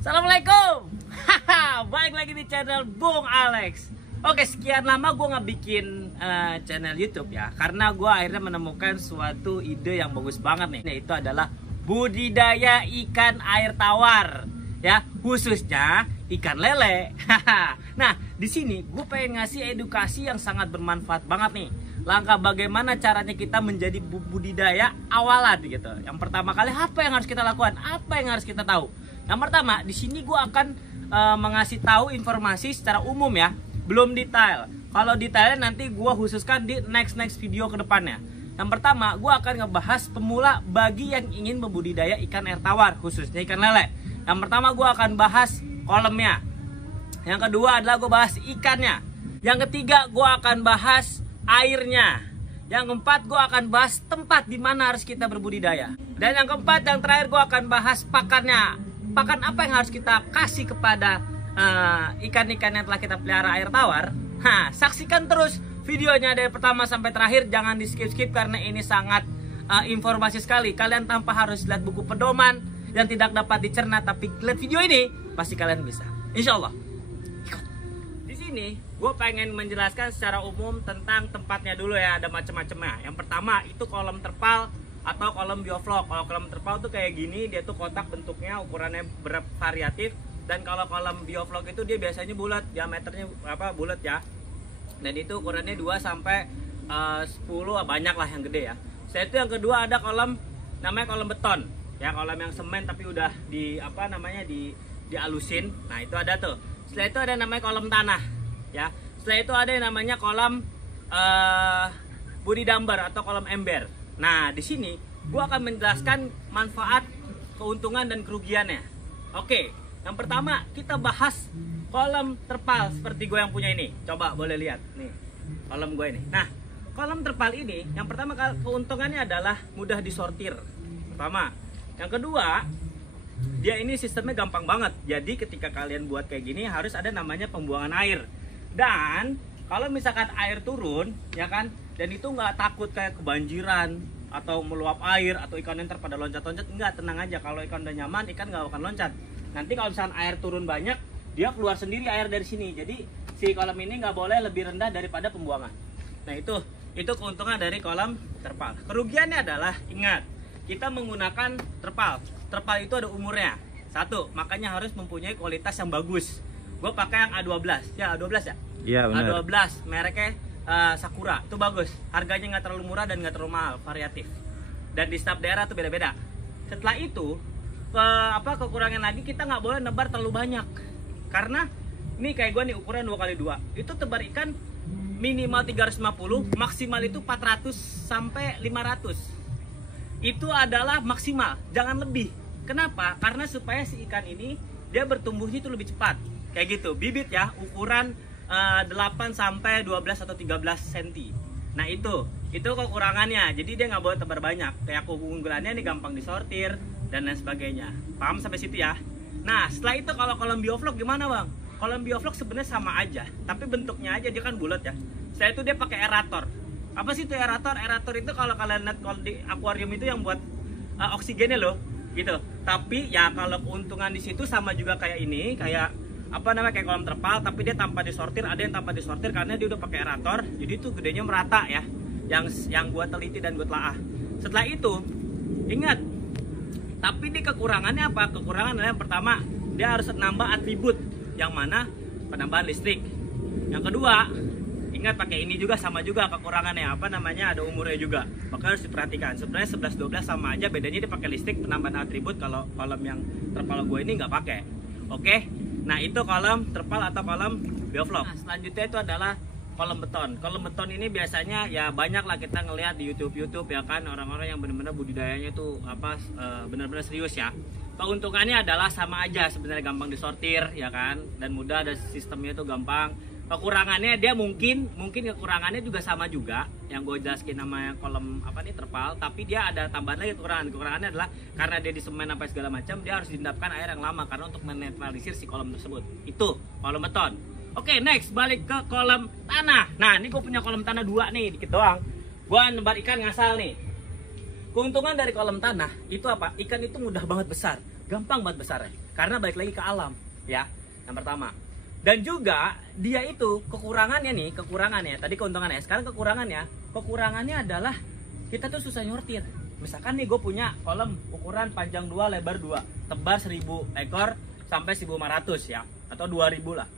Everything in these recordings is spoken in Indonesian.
Assalamualaikum. Balik lagi di channel Bung Alex. Oke, sekian lama gue nggak bikin channel YouTube ya, karena gue akhirnya menemukan suatu ide yang bagus banget nih. Yaitu adalah budidaya ikan air tawar, ya, khususnya ikan lele. Nah, di sini gue pengen ngasih edukasi yang sangat bermanfaat banget nih. Langkah bagaimana caranya kita menjadi budidaya awalan gitu. Yang pertama kali apa yang harus kita lakukan? Apa yang harus kita tahu? Yang pertama, di sini gue akan mengasih tahu informasi secara umum ya, belum detail. Kalau detailnya nanti gue khususkan di next video ke depannya. Yang pertama, gue akan ngebahas pemula bagi yang ingin membudidaya ikan air tawar, khususnya ikan lele. Yang pertama, gue akan bahas kolamnya. Yang kedua adalah gue bahas ikannya. Yang ketiga, gue akan bahas airnya. Yang keempat, gue akan bahas tempat di mana harus kita berbudidaya. Dan yang keempat, yang terakhir, gue akan bahas pakannya. Pakan apa yang harus kita kasih kepada ikan-ikan yang telah kita pelihara air tawar. Saksikan terus videonya dari pertama sampai terakhir, jangan di skip karena ini sangat informasi sekali. Kalian tanpa harus lihat buku pedoman yang tidak dapat dicerna, tapi lihat video ini pasti kalian bisa, insya Allah. Di sini gue pengen menjelaskan secara umum tentang tempatnya dulu ya, ada macam-macamnya. Yang pertama itu kolam terpal atau kolam bioflok. Kalau kolam terpal tuh kayak gini, dia tuh kotak bentuknya, ukurannya bervariatif. Dan kalau kolam bioflok itu dia biasanya bulat, diameternya bulat ya. Dan itu ukurannya 2 sampai 10, banyak lah yang gede ya. Setelah itu yang kedua ada kolam namanya kolam beton. Ya, kolam yang semen tapi udah dialusin. Nah, itu ada tuh. Setelah itu ada namanya kolam tanah ya. Setelah itu ada yang namanya kolam budidambar atau kolam ember. Nah, di sini gue akan menjelaskan manfaat, keuntungan, dan kerugiannya. Oke, yang pertama kita bahas kolam terpal seperti gue yang punya ini. Coba boleh lihat nih, kolam gue ini. Nah, kolam terpal ini yang pertama keuntungannya adalah mudah disortir. Pertama. Yang kedua, dia ini sistemnya gampang banget. Jadi ketika kalian buat kayak gini harus ada namanya pembuangan air. Dan kalau misalkan air turun, ya kan, dan itu nggak takut kayak kebanjiran atau meluap air atau ikan enter pada loncat-loncat, enggak, tenang aja. Kalau ikan udah nyaman, ikan nggak akan loncat. Nanti kalau misalkan air turun banyak, dia keluar sendiri air dari sini. Jadi si kolam ini nggak boleh lebih rendah daripada pembuangan. Nah, itu keuntungan dari kolam terpal. Kerugiannya adalah, ingat, kita menggunakan terpal. Terpal itu ada umurnya. Satu, makanya harus mempunyai kualitas yang bagus. Gue pakai yang A12. Ya, A12 ya? Iya, benar. A12, mereknya Sakura. Itu bagus. Harganya nggak terlalu murah dan nggak terlalu mahal, variatif. Dan di setiap daerah tuh beda-beda. Setelah itu, kekurangan lagi, kita nggak boleh nebar terlalu banyak. Karena ini kayak gue nih, ukuran 2x2. Itu tebar ikan minimal 350, maksimal itu 400 sampai 500. Itu adalah maksimal, jangan lebih. Kenapa? Karena supaya si ikan ini dia bertumbuhnya itu lebih cepat. Kayak gitu, bibit ya, ukuran 8 sampai 12 atau 13 cm. Nah, itu kekurangannya. Jadi dia nggak boleh tebar banyak. Kayak keunggulannya ini gampang disortir dan lain sebagainya. Paham sampai situ ya? Nah, setelah itu kalau kolam bioflok gimana, Bang? Kolam bioflok sebenarnya sama aja, tapi bentuknya aja dia kan bulat ya. Setelah itu dia pakai aerator. Apa sih itu aerator? Aerator itu kalau kalian lihat di akuarium itu yang buat oksigennya loh, gitu. Tapi ya kalau keuntungan di situ sama juga kayak ini, kayak kayak kolam terpal, tapi dia tanpa disortir. Ada yang tanpa disortir karena dia udah pakai aerator, jadi itu gedenya merata ya. Yang gua teliti dan gua telaah. Setelah itu, ingat, tapi di kekurangannya apa? Kekurangan adalah yang pertama, dia harus nambah atribut, yang mana penambahan listrik. Yang kedua, ingat pakai ini juga sama juga kekurangannya, ada umurnya juga. Maka harus diperhatikan. Sebenarnya 11-12 sama aja, bedanya dia pakai listrik, penambahan atribut. Kalau kolam yang terpal gue ini nggak pakai. Oke. Nah, itu kolam terpal atau kolam bioflok. Nah, selanjutnya itu adalah kolam beton. Kolam beton ini biasanya ya banyak lah kita ngelihat di YouTube ya kan, orang-orang yang benar-benar budidayanya itu benar-benar serius ya. Keuntungannya adalah sama aja sebenarnya, gampang disortir ya kan, dan mudah, ada sistemnya itu gampang. Kekurangannya dia mungkin kekurangannya juga sama juga yang gue jelaskin nama kolam terpal, tapi dia ada tambahan lagi kekurangannya adalah karena dia di semen apa segala macam, dia harus diendapkan air yang lama karena untuk menetralisir si kolam tersebut. Itu kolam beton. Oke, next balik ke kolam tanah. Nah, ini gue punya kolam tanah 2 nih, dikit doang. Gue nebar ikan ngasal nih. Keuntungan dari kolam tanah itu apa? Ikan itu mudah banget besar. gampang banget besarnya. Karena balik lagi ke alam, ya. Yang pertama. Dan juga dia itu kekurangannya nih, tadi keuntungannya, sekarang kekurangannya adalah kita tuh susah nyortir. Misalkan nih gue punya kolam ukuran panjang 2, lebar 2, tebar 1000 ekor sampai 1500 ya, atau 2000 lah.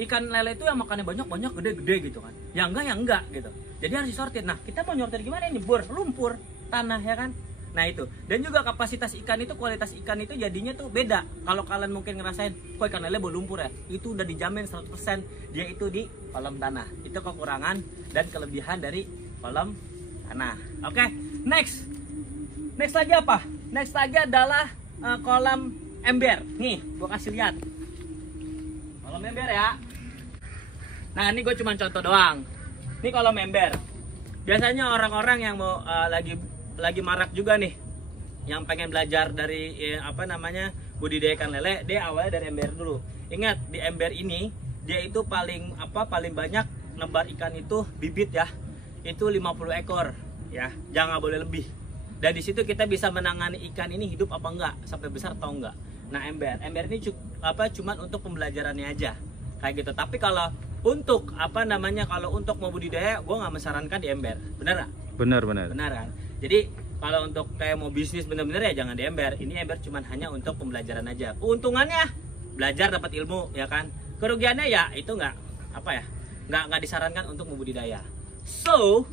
Ikan lele itu yang makannya banyak gede-gede gitu kan. Ya enggak gitu. Jadi harus disortir. Nah, kita mau nyortir gimana nih? Lumpur, tanah ya kan. Nah itu. Dan juga kapasitas ikan itu, kualitas ikan itu jadinya tuh beda. Kalau kalian mungkin ngerasain, kok ikan lele bau lumpur ya? Itu udah dijamin 100% dia itu di kolam tanah. Itu kekurangan dan kelebihan dari kolam tanah. Oke, next lagi apa? Next lagi adalah kolam ember. Nih, gua kasih lihat. Kolam ember ya. Nah, ini gue cuma contoh doang. Ini kolam ember. Biasanya orang-orang yang mau lagi marak juga nih, yang pengen belajar dari budidaya ikan lele, dia awalnya dari ember dulu. Ingat, di ember ini dia itu paling banyak nebar ikan itu bibit ya. Itu 50 ekor ya. Jangan boleh lebih. Dan di situ kita bisa menangani ikan ini hidup apa enggak, sampai besar atau enggak. Nah, ember ini cuman untuk pembelajarannya aja. Kayak gitu. Tapi kalau untuk kalau untuk mau budidaya, gue nggak menyarankan di ember. Bener nggak? Benar kan? Jadi kalau untuk kayak mau bisnis bener-bener ya jangan di ember. Ini ember cuman hanya untuk pembelajaran aja. Keuntungannya belajar, dapat ilmu ya kan. Kerugiannya ya itu nggak disarankan untuk membudidaya. So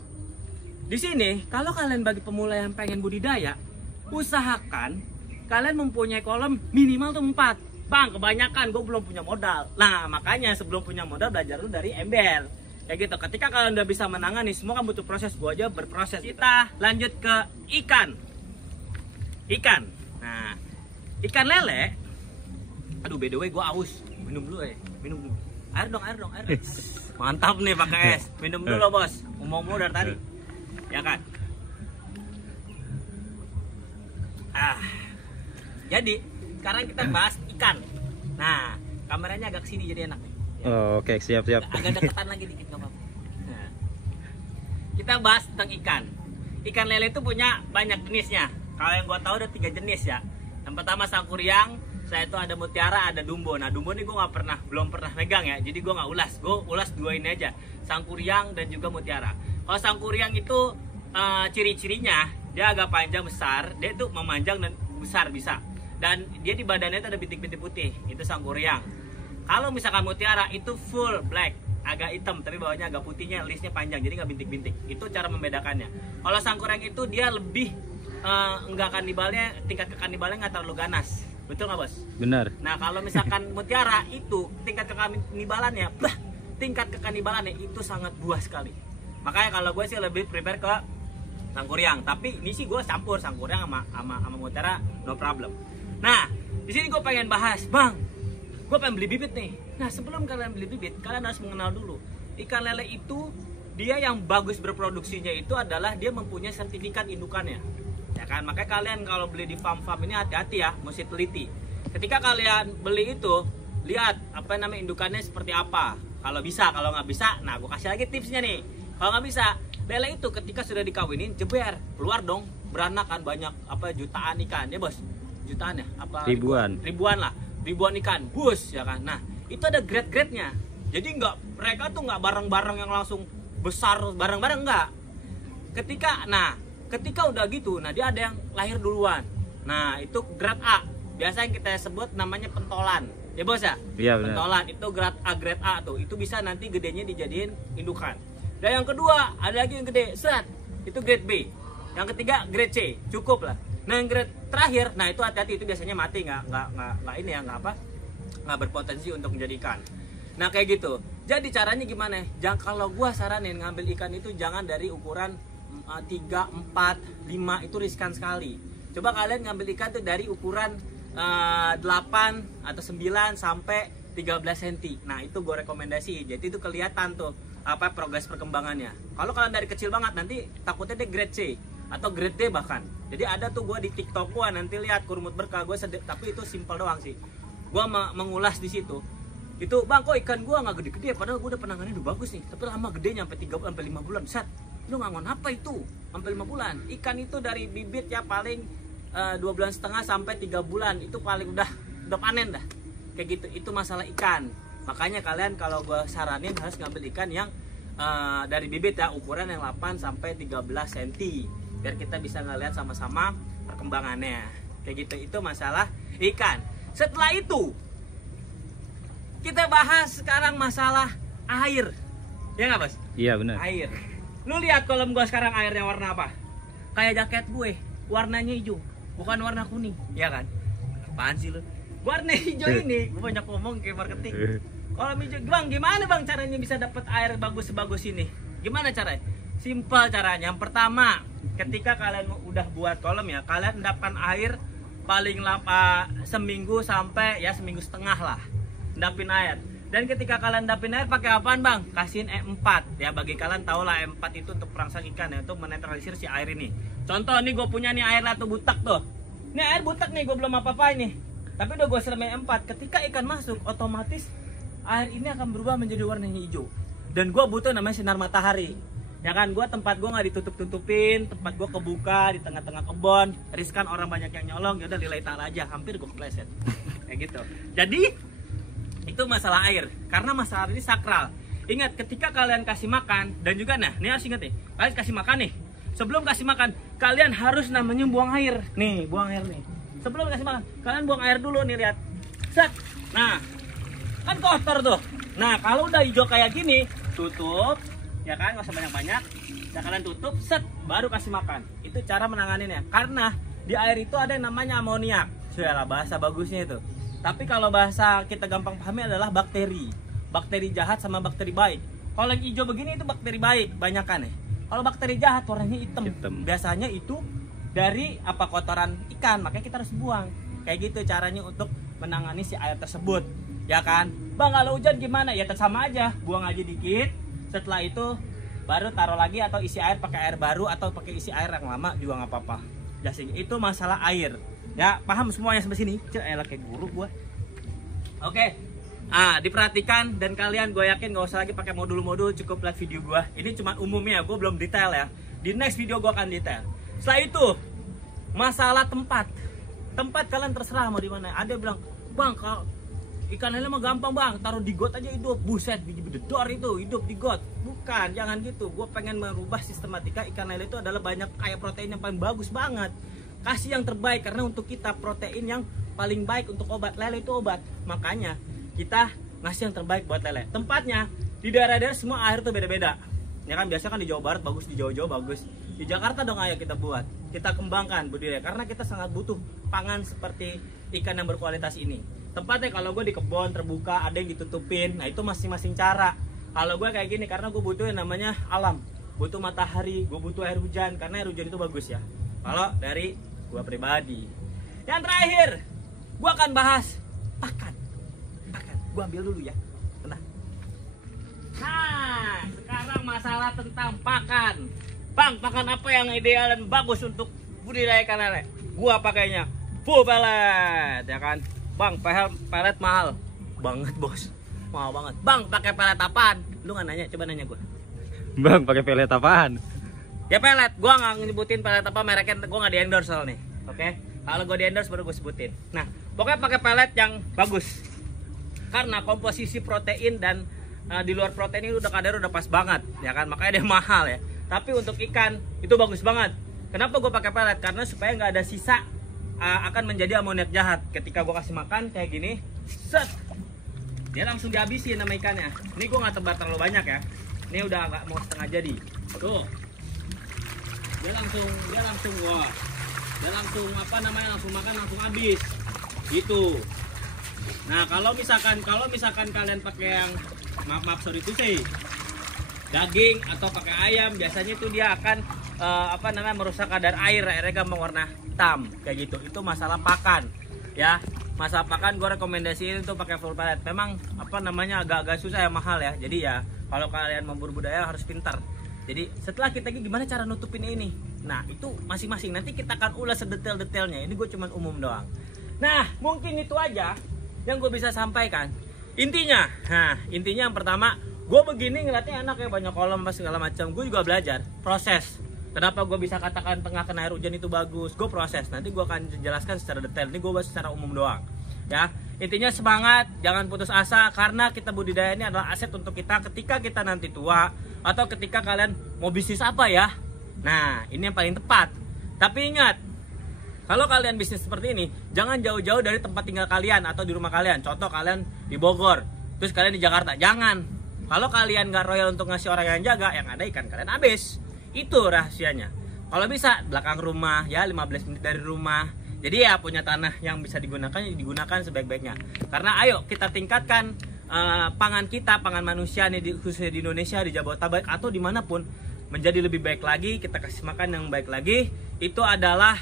di sini kalau kalian bagi pemula yang pengen budidaya, usahakan kalian mempunyai kolam minimal tuh 4. Bang, kebanyakan gue belum punya modal. Nah, makanya sebelum punya modal belajar dulu dari ember. Kayak gitu. Ketika kalian udah bisa menangani, semua kan butuh proses. Gue aja berproses. Kita lanjut ke ikan. Nah, ikan lele. Aduh, by the way gue aus. Minum dulu. Air dong. Mantap nih pakai es. Minum dulu bos. Ngomong dari tadi. Ya kan? Jadi sekarang kita bahas ikan. Nah, kameranya agak kesini jadi enak nih. Ya. Oke, siap. Agak deketan lagi dikit nggak apa-apa. Nah, kita bahas tentang ikan. Ikan lele itu punya banyak jenisnya. Kalau yang gue tahu ada 3 jenis ya. Yang pertama sangkuriang, saya itu ada mutiara, ada dumbo. Nah, dumbo ini gue belum pernah megang ya. Jadi gue nggak ulas. Gue ulas 2 ini aja. Sangkuriang dan juga mutiara. Kalau sangkuriang itu ciri-cirinya dia agak panjang besar. Dia itu memanjang dan besar bisa. Dan dia di badannya itu ada bintik-bintik putih, itu sangkuriang. Kalau misalkan mutiara itu full black, agak hitam tapi bawahnya agak putihnya, listnya panjang jadi nggak bintik-bintik. Itu cara membedakannya. Kalau sangkuriang itu dia lebih tingkat kekanibalnya nggak terlalu ganas. Betul nggak bos? Benar. Nah kalau misalkan mutiara itu tingkat kekanibalannya itu sangat buah sekali. Makanya kalau gue sih lebih prepare ke sangkuriang. Tapi ini sih gue campur sangkuriang sama mutiara, no problem. Nah, di sini gue pengen bahas, Bang. Gue pengen beli bibit nih. Nah, sebelum kalian beli bibit, kalian harus mengenal dulu. Ikan lele itu dia yang bagus berproduksinya itu adalah dia mempunyai sertifikat indukannya. Ya kan? Makanya kalian kalau beli di farm-farm ini hati-hati ya, mesti teliti. Ketika kalian beli itu, lihat indukannya seperti apa. Kalau bisa, kalau nggak bisa, nah gue kasih lagi tipsnya nih. Kalau nggak bisa, lele itu ketika sudah dikawinin, jeber, keluar dong, beranak kan banyak jutaan ikan ya bos. Jutaan ya ribuan ikan bus ya kan. Nah itu ada grade-grade-nya, jadi mereka tuh nggak bareng-bareng yang langsung besar bareng-bareng, nggak. Ketika udah gitu, nah dia ada yang lahir duluan. Nah itu grade A, biasa yang kita sebut namanya pentolan ya bos ya. Iya, pentolan itu grade A tuh, itu bisa nanti gedenya dijadiin indukan. Dan yang kedua ada lagi yang gede itu grade B. Yang ketiga grade C, cukup lah. Nah yang grade terakhir, nah itu hati-hati, itu biasanya mati, nggak berpotensi untuk menjadi ikan. Nah kayak gitu. Jadi caranya gimana? Kalau gua saranin ngambil ikan itu jangan dari ukuran 3, 4, 5, itu riskan sekali. Coba kalian ngambil ikan tuh dari ukuran 8 atau 9 sampai 13 cm. Nah itu gue rekomendasi. Jadi itu kelihatan tuh progres perkembangannya. Kalau kalian dari kecil banget, nanti takutnya dia grade C atau grade D bahkan. Jadi ada tuh gue di TikTok gue, nanti lihat Kurmut Berkah, gue tapi itu simple doang sih. Gue mengulas di situ. Itu bang, kok ikan gue nggak gede-gede, padahal gue udah penangannya udah bagus nih, tapi lama gedenya sampai 3 sampai 5 bulan. Lu ngangon apa itu sampai 5 bulan? Ikan itu dari bibit ya paling 2,5 bulan sampai 3 bulan itu paling udah panen dah kayak gitu. Itu masalah ikan. Makanya kalian kalau gue saranin harus ngambil ikan yang dari bibit ya, ukuran yang 8 sampai 13 cm biar kita bisa ngeliat sama-sama perkembangannya kayak gitu. Itu masalah ikan. Setelah itu kita bahas sekarang masalah air, ya nggak Bos? Iya benar. Air. Lu lihat kolam gua sekarang airnya warna apa? Kayak jaket gue, warnanya hijau, bukan warna kuning, ya kan? Apaan sih lu? Warna hijau ini, gue banyak ngomong kayak marketing. Kolam hijau, bang, gimana bang caranya bisa dapat air bagus sebagus ini? Gimana caranya? Simpel caranya. Yang pertama, ketika kalian udah buat kolam ya, kalian endapkan air paling lama seminggu sampai ya seminggu setengah lah. Endapin air. Dan ketika kalian endapin air pakai apaan bang? Kasihin E4 ya, bagi kalian tahu lah E4 itu untuk perangsang ikan ya, untuk menetralisir si air ini. Contoh nih, gue punya nih air latu butak tuh. Ini air butak nih, gue belum apa-apa ini. Tapi udah gue siram E4. Ketika ikan masuk, otomatis air ini akan berubah menjadi warna hijau. Dan gue butuh namanya sinar matahari. Ya kan, gue tempat gue nggak ditutup-tutupin, tempat gue kebuka di tengah-tengah kebun, riskan orang banyak yang nyolong, ya udah lillahi ta'ala aja, hampir gue kepleset. Kayak gitu. Jadi itu masalah air, karena masalah ini sakral. Ingat, ketika kalian kasih makan, dan juga nah, ini harus ingat nih, kalian kasih makan nih. Sebelum kasih makan, kalian harus namanya buang air. Nih, buang air nih. Sebelum kasih makan, kalian buang air dulu nih, lihat. Set. Nah, kan kotor tuh. Nah, kalau udah hijau kayak gini, tutup. Ya kan, nggak usah banyak-banyak. Ya kalian tutup, set, baru kasih makan. Itu cara menanganinnya. Karena di air itu ada yang namanya amoniak. Sudah bahasa bagusnya itu. Tapi kalau bahasa kita gampang pahami adalah bakteri. Bakteri jahat sama bakteri baik. Kalau yang hijau begini itu bakteri baik, banyakan ya. Kalau bakteri jahat warnanya hitam. Biasanya itu dari apa, kotoran ikan, makanya kita harus buang. Kayak gitu caranya untuk menangani si air tersebut. Ya kan? Bang, kalau hujan gimana? Ya sama aja, buang aja dikit. Setelah itu baru taruh lagi atau isi air pakai air baru atau pakai isi air yang lama juga nggak apa-apa. Jadi itu masalah air. Ya, paham semuanya sampai sini? Elah kayak guru gua. Oke. Diperhatikan dan kalian gue yakin gak usah lagi pakai modul-modul, cukup lihat video gua. Ini cuma umumnya, gue belum detail ya. Di next video gua akan detail. Setelah itu masalah tempat. Tempat kalian terserah mau di mana. Ada yang bilang, "Bang, kalau ikan lele mah gampang bang, taruh di got aja hidup." Buset, biji bededor itu hidup di got. Bukan, jangan gitu. Gue pengen merubah sistematika ikan lele itu adalah banyak kayak protein yang paling bagus banget. Kasih yang terbaik, karena untuk kita protein yang paling baik untuk obat. Lele itu obat, makanya kita ngasih yang terbaik buat lele. Tempatnya di daerah-daerah semua air tuh beda-beda. Ya kan, biasa kan di Jawa Barat bagus, di Jawa-Jawa bagus. Di Jakarta dong ayo kita buat, kita kembangkan budidaya, karena kita sangat butuh pangan seperti ikan yang berkualitas ini. Tempatnya kalau gue di kebun terbuka, ada yang ditutupin. Nah itu masing-masing cara. Kalau gue kayak gini karena gue butuh yang namanya alam, butuh matahari, gue butuh air hujan, karena air hujan itu bagus ya. Kalau dari gue pribadi. Yang terakhir, gue akan bahas pakan. Gue ambil dulu ya. Tenang. Nah, sekarang masalah tentang pakan. Bang, pakan apa yang ideal dan bagus untuk budidaya ikan lele? Gua pakainya full pellet, ya kan? Bang, pellet mahal banget, Bos. Mahal banget. Bang, pakai pellet apaan? Lu nggak nanya, coba nanya gua. Bang, pakai pellet apaan? Ya pellet, gua nggak nyebutin pellet apa mereknya, gua nggak di endorse soal nih. Oke? Kalau gua di endorse baru gua sebutin. Nah, pokoknya pakai pellet yang bagus. Karena komposisi protein dan di luar protein ini udah kadar udah pas banget, ya kan? Makanya dia mahal ya. Tapi untuk ikan itu bagus banget. Kenapa gue pakai pellet? Karena supaya nggak ada sisa akan menjadi amoniak jahat. Ketika gue kasih makan kayak gini, set, dia langsung dihabisin sama ikannya. Ini gue nggak tebar terlalu banyak ya. Ini udah agak mau setengah jadi. Tuh, dia langsung wah, dia langsung apa namanya, langsung makan langsung habis. Gitu. Nah kalau misalkan kalian pakai yang maaf sorry itu sih daging atau pakai ayam, biasanya itu dia akan merusak kadar airnya gampang warna hitam kayak gitu. Itu masalah pakan ya. Masalah pakan gue rekomendasiin itu pakai full pellet. Memang agak-agak susah ya, mahal ya. Jadi ya kalau kalian mau berbudaya harus pintar. Jadi setelah kita gimana cara nutupin ini, nah itu masing-masing nanti kita akan ulas sedetail-detailnya. Ini gue cuman umum doang. Nah mungkin itu aja yang gue bisa sampaikan. Intinya yang pertama, gue begini ngeliatnya enak ya, banyak kolam segala macam. Gue juga belajar proses Kenapa gue bisa katakan tengah kena air hujan itu bagus? Gue proses. Nanti gue akan jelaskan secara detail. Ini gue bahas secara umum doang. Ya, intinya semangat, jangan putus asa karena kita budidaya ini adalah aset untuk kita ketika kita nanti tua atau ketika kalian mau bisnis apa ya. Nah, ini yang paling tepat. Tapi ingat, kalau kalian bisnis seperti ini, jangan jauh-jauh dari tempat tinggal kalian atau di rumah kalian. Contoh kalian di Bogor, terus kalian di Jakarta. Jangan. Kalau kalian gak royal untuk ngasih orang yang jaga, yang ada ikan kalian habis. Itu rahasianya. Kalau bisa belakang rumah ya 15 menit dari rumah. Jadi ya punya tanah yang bisa digunakan sebaik-baiknya. Karena ayo kita tingkatkan pangan kita, pangan manusia nih khususnya di Indonesia, di Jabodetabek atau dimanapun menjadi lebih baik lagi. Kita kasih makan yang baik lagi. Itu adalah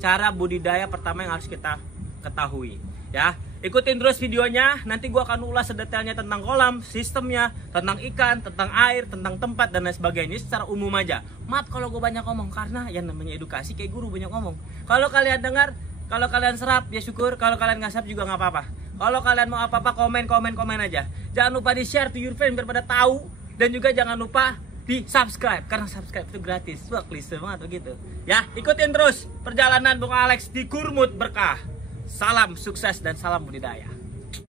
cara budidaya pertama yang harus kita ketahui. Ya. Ikutin terus videonya, nanti gua akan ulas sedetailnya tentang kolam, sistemnya, tentang ikan, tentang air, tentang tempat dan lain sebagainya secara umum aja. Maaf kalau gue banyak ngomong karena yang namanya edukasi kayak guru banyak ngomong. Kalau kalian dengar, kalau kalian serap ya syukur, kalau kalian nggak serap juga nggak apa-apa. Kalau kalian mau apa-apa komen aja. Jangan lupa di share to your friend biar pada tahu dan juga jangan lupa di subscribe karena subscribe itu gratis. Wah, klise banget begitu. Ya, ikutin terus perjalanan Bung Alex di Kurmut Berkah. Salam sukses dan salam budidaya.